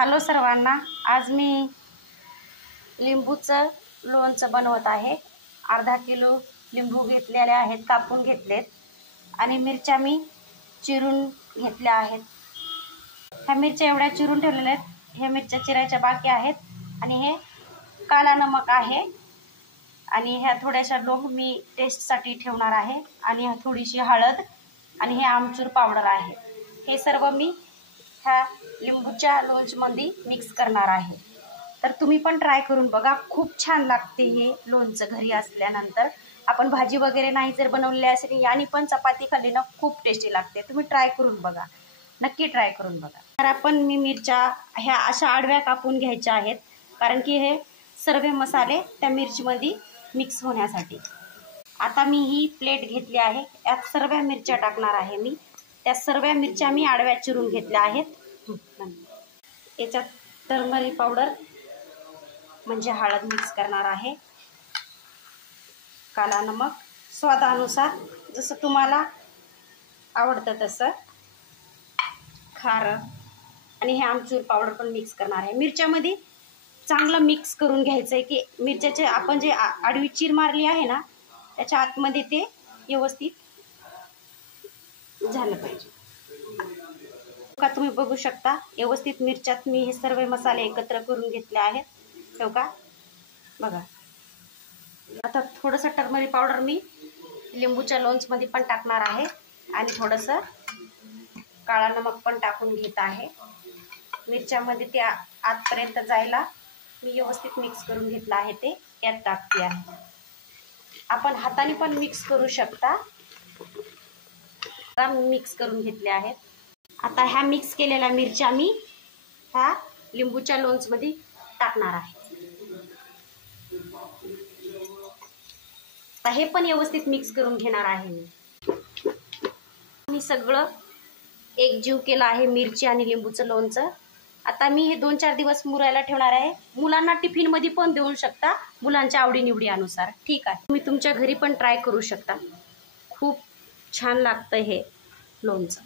Hello सर्वांना, आज मी लिंबूचं लोणचं बनवत आहे। अर्धा किलो लिंबू घेतलेले आहेत, कापून घेतलेत आणि मिरच्या मी चिरून घेतल्या आहेत। ह्या मिरच्या एवढ्या चिरून ठेवलेल्या आहेत। ह्या मिरच्या चिरायच्या बाकी आहेत आणि हे काला नमक आहे आणि ह्या थोड्याशा लोंग मी टेस्टसाठी ठेवणार आहे आणि ह्या थोडीशी हळद आणि हे आमचूर पावडर आहे। हे सर्व मी ह्या लिंबूच्या लोणच्यामध्ये मिक्स करणार आहे। तर तुम्ही पण ट्राय करून बघा, खूप छान लागते हे लोणचं। घरी असल्यानंतर आपण भाजी वगैरे नाही जर बनवलेली असेल यानी पण चपाती खाल्ली ना खूप टेस्टी लागते। तुम्ही ट्राय करून बघा, नक्की ट्राय करून बघा। तर आपण मिरच्या ह्या अशा आडव्या कापून घ्यायच्या आहेत, कारण की हे सर्व मसाले त्या मिरचीमध्ये मिक्स होण्यासाठी। आता मी ही प्लेट घेतली आहे, यात सर्व मिरच्या टाकणार आहे मी। त्या सर्व मिरच्या मी आडव्या चिरून घेतल्या आहेत। याच्यात टर्मरिक पावडर म्हणजे हळद मिक्स करणार आहे, काला नमक स्वादानुसार जसं तुम्हाला आवडतं तसं, खारं आणि हे आमचूर पावडर पण मिक्स करणार आहे। मिरच्यामध्ये चांगलं मिक्स करून घ्यायचं आहे की मिरच्याचे आपण जे आडवी चीर मारली आहे ना त्याच्या आतमध्ये ते व्यवस्थित झालं पाहिजे। का तुम्ही बघू शकता व्यवस्थित मिरच्यात मी हे सर्व मसाले एकत्र करून घेतले आहेत, ठेव का बघा। आता थोडंसं टर्मरिक पावडर मी लिंबूच्या लोणच्यामध्ये पण टाकणार आहे आणि थोडंसं काळा नमक पण टाकून घेत आहे। मिरच्यामध्ये ते आतपर्यंत जायला मी व्यवस्थित मिक्स करून घेतलं आहे, ते यात टाकते आहे। आपण हाताने पण मिक्स करू शकता। मिक्स करून घेतले आहेत। आता ह्या मिक्स केलेल्या मिरच्या मी ह्या लिंबूच्या लोणच्यामध्ये टाकणार आहे। आता हे पण व्यवस्थित मिक्स करून घेणार आहे मी सगळं एकजीव केलं आहे, मिरची आणि लिंबूचं लोणचं। आता मी हे 2-4 दिवस मुरायला ठेवणार आहे। मुलांना टिफिन मध्ये पण देऊ शकता, मुलांच्या आवडीनिवडी अनुसार, ठीक आहे। तुम्ही तुमच्या घरी पण ट्राय करू शकता, खूप छान लागतं हे लोणचं।